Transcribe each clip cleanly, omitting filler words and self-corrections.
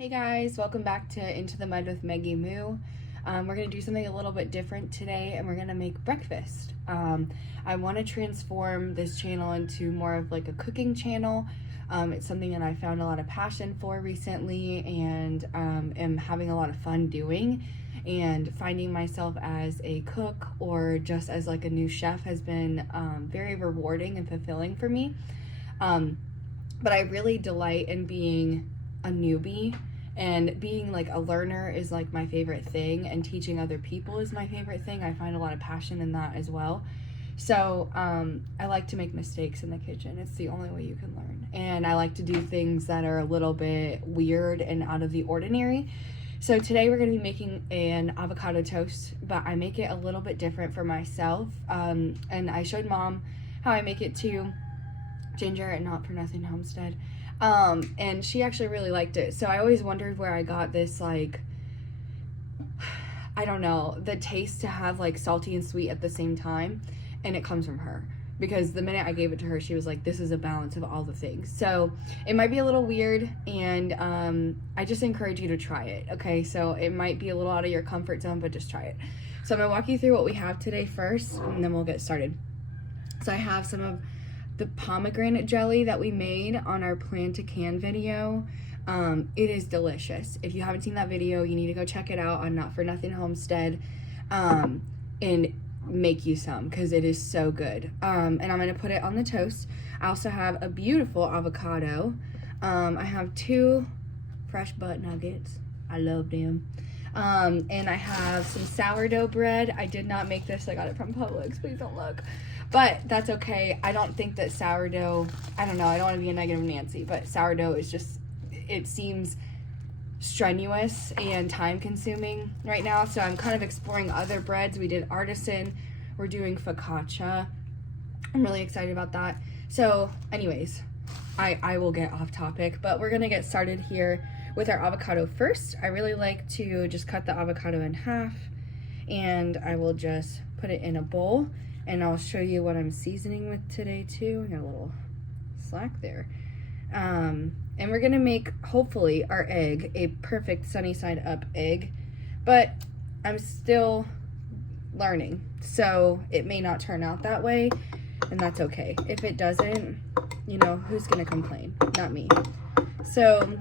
Hey guys, welcome back to Into the Mud with Maggie Moo. We're going to do something a little bit different today, and we're going to make breakfast. I want to transform this channel into more of like a cooking channel. It's something that I found a lot of passion for recently and am having a lot of fun doing. And finding myself as a cook or just as like a new chef has been very rewarding and fulfilling for me. But I really delight in being a newbie, and being like a learner is like my favorite thing, and teaching other people is my favorite thing. I find a lot of passion in that as well. So I like to make mistakes in the kitchen. It's the only way you can learn. And I like to do things that are a little bit weird and out of the ordinary. So today we're going to be making an avocado toast, but I make it a little bit different for myself. And I showed Mom how I make it too. Ginger at Not For Nothing Homestead. And she actually really liked it. So I always wondered where I got this, like, I don't know, the taste to have like salty and sweet at the same time. And it comes from her, because the minute I gave it to her, she was like, this is a balance of all the things. So it might be a little weird, and I just encourage you to try it. Okay, so it might be a little out of your comfort zone, but just try it. So I'm gonna walk you through what we have today first, and then we'll get started. So I have some of the pomegranate jelly that we made on our plan to can video. It is delicious. If you haven't seen that video, you need to go check it out on Not For Nothing Homestead, and make you some, because it is so good. And I'm gonna put it on the toast. I also have a beautiful avocado. I have 2 fresh butt nuggets. I love them. And I have some sourdough bread. I did not make this. I got it from Publix. Please don't look. But that's okay. I don't think that sourdough, I don't know, I don't want to be a negative Nancy, but sourdough is just, it seems strenuous and time consuming right now. So I'm kind of exploring other breads. We did artisan. We're doing focaccia. I'm really excited about that. So anyways, I will get off topic, but we're going to get started here with our avocado first. I really like to just cut the avocado in half, and I will just put it in a bowl. And I'll show you what I'm seasoning with today too. I got a little slack there. And we're gonna make, hopefully, our egg a perfect sunny side up egg. But I'm still learning, so it may not turn out that way, and that's okay. If it doesn't, you know, who's gonna complain? Not me. So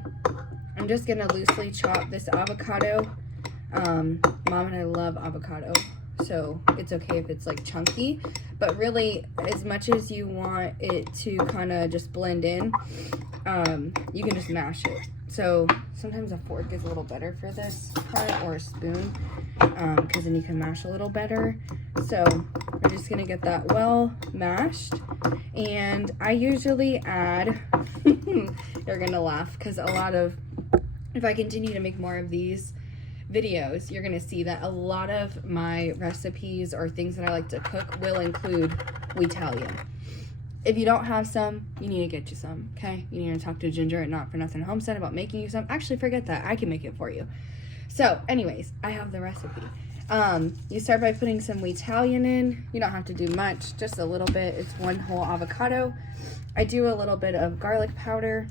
I'm just gonna loosely chop this avocado. Mom and I love avocado, so it's okay if it's like chunky, but really, as much as you want it to kind of just blend in, you can just mash it. So sometimes a fork is a little better for this part, or a spoon, because then you can mash a little better. So we're just gonna get that well mashed, and I usually add, you're gonna laugh, because if I continue to make more of these videos, you're gonna see that a lot of my recipes or things that I like to cook will include Italian. If you don't have some, you need to get you some, okay? You need to talk to Ginger at Not For Nothing Homestead about making you some. Actually, forget that. I can make it for you. So, anyways, I have the recipe. You start by putting some Italian in. You don't have to do much, just a little bit. It's 1 whole avocado. I do a little bit of garlic powder.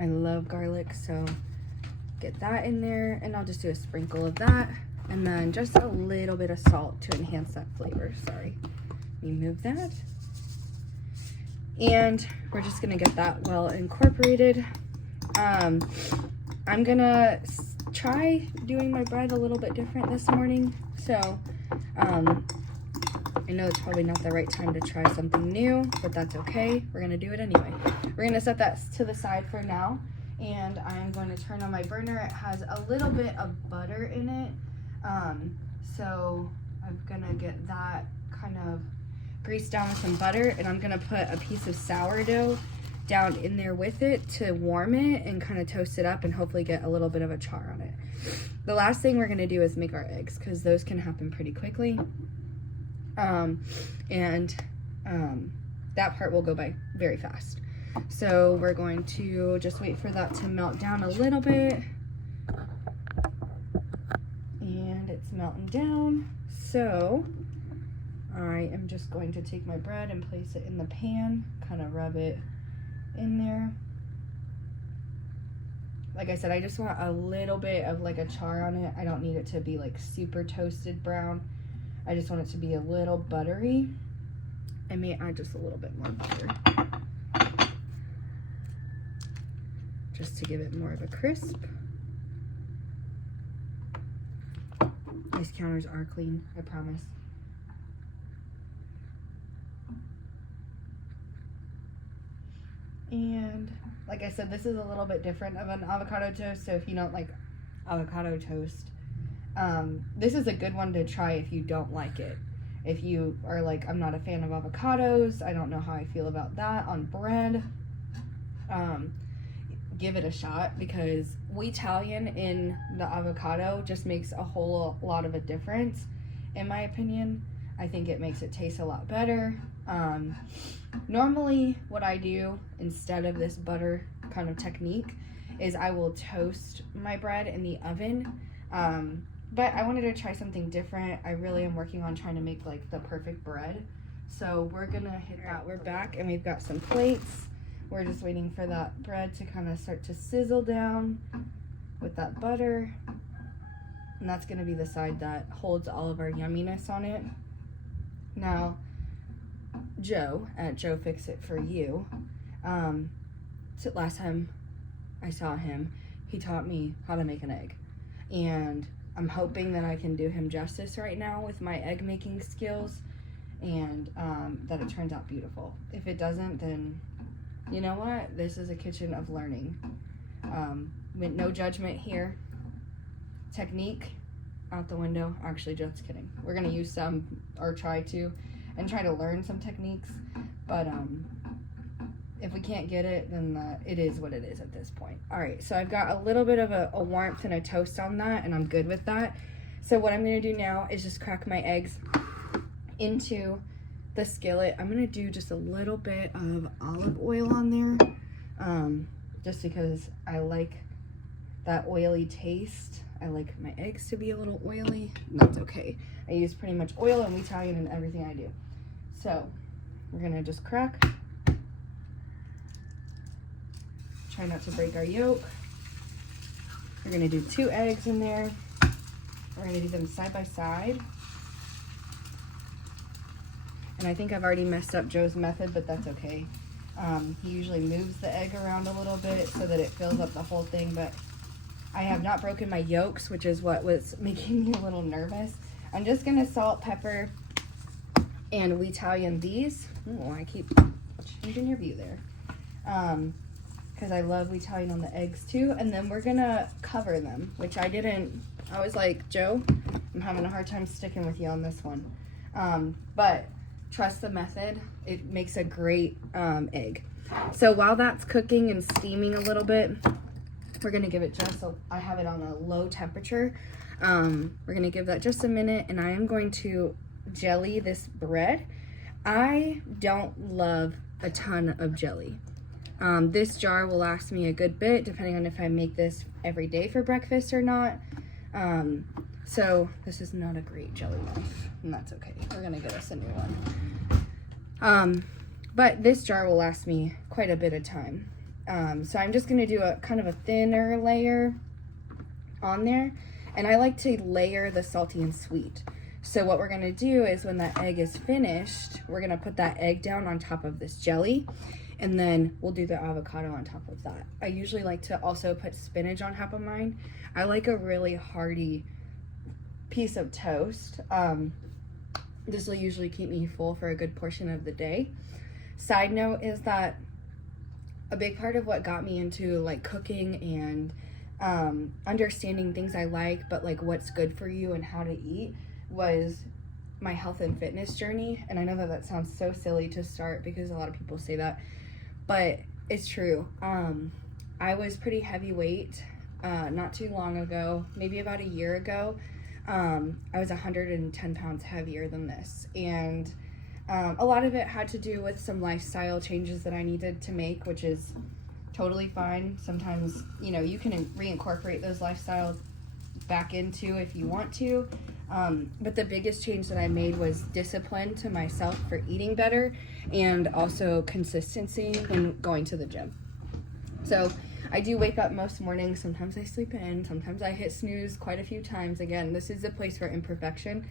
I love garlic, so get that in there, and I'll just do a sprinkle of that, and then just a little bit of salt to enhance that flavor. Sorry, let me move that, and we're just gonna get that well incorporated. I'm gonna try doing my bread a little bit different this morning, so I know it's probably not the right time to try something new, but that's okay. We're gonna do it anyway. We're gonna set that to the side for now. And I'm going to turn on my burner. It has a little bit of butter in it. So I'm gonna get that kind of greased down with some butter, and I'm gonna put a piece of sourdough down in there with it to warm it and kind of toast it up and hopefully get a little bit of a char on it. The last thing we're gonna do is make our eggs, because those can happen pretty quickly. That part will go by very fast. So we're going to just wait for that to melt down a little bit. And it's melting down. So I am just going to take my bread and place it in the pan, kind of rub it in there. like I said, I just want a little bit of like a char on it. I don't need it to be like super toasted brown. I just want it to be a little buttery. I may add just a little bit more butter, just to give it more of a crisp. These counters are clean, I promise. And like I said, this is a little bit different of an avocado toast, so if you don't like avocado toast, this is a good one to try if you don't like it. If you are like, I'm not a fan of avocados, I don't know how I feel about that on bread, give it a shot, because Italian in the avocado just makes a whole lot of a difference, in my opinion. I think it makes it taste a lot better. Normally what I do instead of this butter kind of technique is I will toast my bread in the oven. But I wanted to try something different. I really am working on trying to make like the perfect bread. So we're gonna hit that. We're back and we've got some plates. We're just waiting for that bread to kind of start to sizzle down with that butter. And that's gonna be the side that holds all of our yumminess on it. Now, Joe at Joe Fix It For You, so last time I saw him, he taught me how to make an egg. And I'm hoping that I can do him justice right now with my egg making skills, and that it turns out beautiful. If it doesn't, then you know what? This is a kitchen of learning. With no judgment here. Technique out the window. Actually, just kidding. We're gonna use some, or try to, and try to learn some techniques. But if we can't get it, then it is what it is at this point. All right, so I've got a little bit of a warmth and a toast on that, and I'm good with that. So what I'm gonna do now is just crack my eggs into the skillet. I'm gonna do just a little bit of olive oil on there, just because I like that oily taste. I like my eggs to be a little oily, and that's okay. I use pretty much oil and Italian in everything I do. So we're gonna just crack. Try not to break our yolk. We're gonna do 2 eggs in there. We're gonna do them side by side. And I think I've already messed up Joe's method, but that's okay. He usually moves the egg around a little bit so that it fills up the whole thing, but I have not broken my yolks, which is what was making me a little nervous. I'm just gonna salt, pepper, and Italian these. Oh, I keep changing your view there. Because I love Italian on the eggs too. And then we're gonna cover them, which I didn't. I was like, Joe, I'm having a hard time sticking with you on this one. But trust the method. It makes a great egg. So while that's cooking and steaming a little bit, we're gonna give it just I have it on a low temperature. We're gonna give that just a minute, and I am going to jelly this bread. I don't love a ton of jelly. This jar will last me a good bit, depending on if I make this every day for breakfast or not. So this is not a great jelly knife, and that's okay. We're gonna get us a new one. But this jar will last me quite a bit of time. So I'm just gonna do a kind of a thinner layer on there, and I like to layer the salty and sweet. So what we're gonna do is when that egg is finished, we're gonna put that egg down on top of this jelly, and then we'll do the avocado on top of that. I usually like to also put spinach on top of mine. I like a really hearty piece of toast. This will usually keep me full for a good portion of the day. Side note is that a big part of what got me into like cooking and understanding things I like, but like what's good for you and how to eat, was my health and fitness journey. And I know that that sounds so silly to start because a lot of people say that, but it's true. I was pretty heavyweight not too long ago, maybe about a year ago. I was 110 pounds heavier than this, and a lot of it had to do with some lifestyle changes that I needed to make, which is totally fine. Sometimes, you know, you can reincorporate those lifestyles back into if you want to. But the biggest change that I made was discipline to myself for eating better, and also consistency in going to the gym. So I do wake up most mornings. Sometimes I sleep in, sometimes I hit snooze quite a few times. Again, this is a place for imperfection.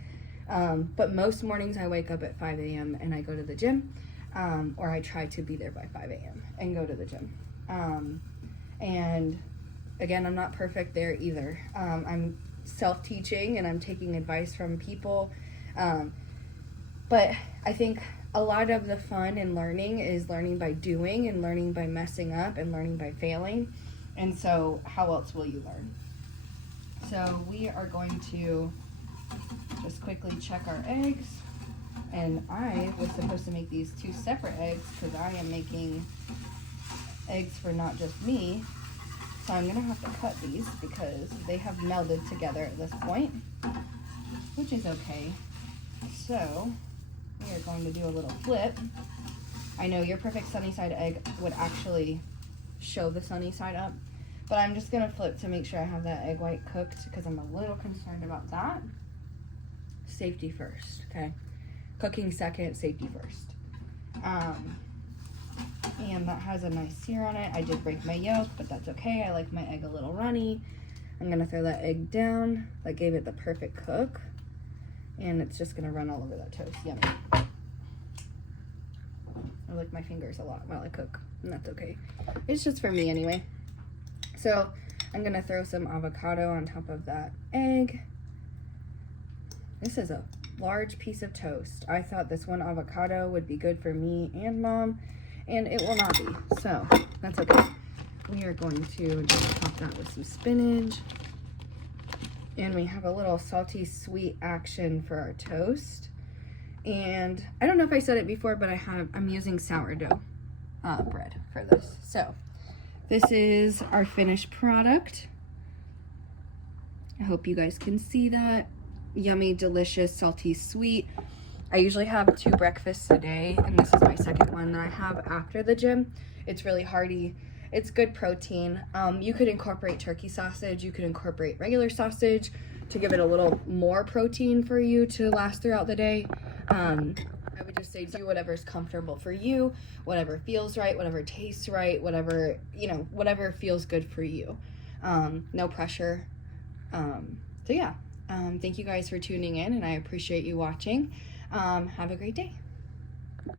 But most mornings I wake up at 5 a.m. and I go to the gym, or I try to be there by 5 a.m. and go to the gym. And again, I'm not perfect there either. I'm self-teaching and I'm taking advice from people. But I think a lot of the fun in learning is learning by doing and learning by messing up and learning by failing. And so how else will you learn? So we are going to just quickly check our eggs. And I was supposed to make these 2 separate eggs because I am making eggs for not just me. So I'm gonna have to cut these because they have melded together at this point, which is okay. So we are going to do a little flip. I know your perfect sunny side egg would actually show the sunny side up, but I'm just gonna flip to make sure I have that egg white cooked because I'm a little concerned about that. Safety first, okay? Cooking second, safety first. And that has a nice sear on it. I did break my yolk, but that's okay. I like my egg a little runny. I'm gonna throw that egg down. That gave it the perfect cook. And it's just gonna run all over that toast. Yummy. I lick my fingers a lot while I cook, and that's okay. It's just for me anyway. So I'm gonna throw some avocado on top of that egg. This is a large piece of toast. I thought this one avocado would be good for me and Mom, and it will not be, so that's okay. We are going to just top that with some spinach. And we have a little salty sweet action for our toast. And I don't know if I said it before, but I'm using sourdough bread for this. So this is our finished product. I hope you guys can see that. Yummy, delicious, salty, sweet. I usually have 2 breakfasts a day, and this is my second one that I have after the gym. It's really hearty. It's good protein. You could incorporate turkey sausage. You could incorporate regular sausage to give it a little more protein for you to last throughout the day. I would just say do whatever's comfortable for you, whatever feels right, whatever tastes right, whatever, whatever feels good for you. No pressure. So yeah, thank you guys for tuning in, and I appreciate you watching. Have a great day.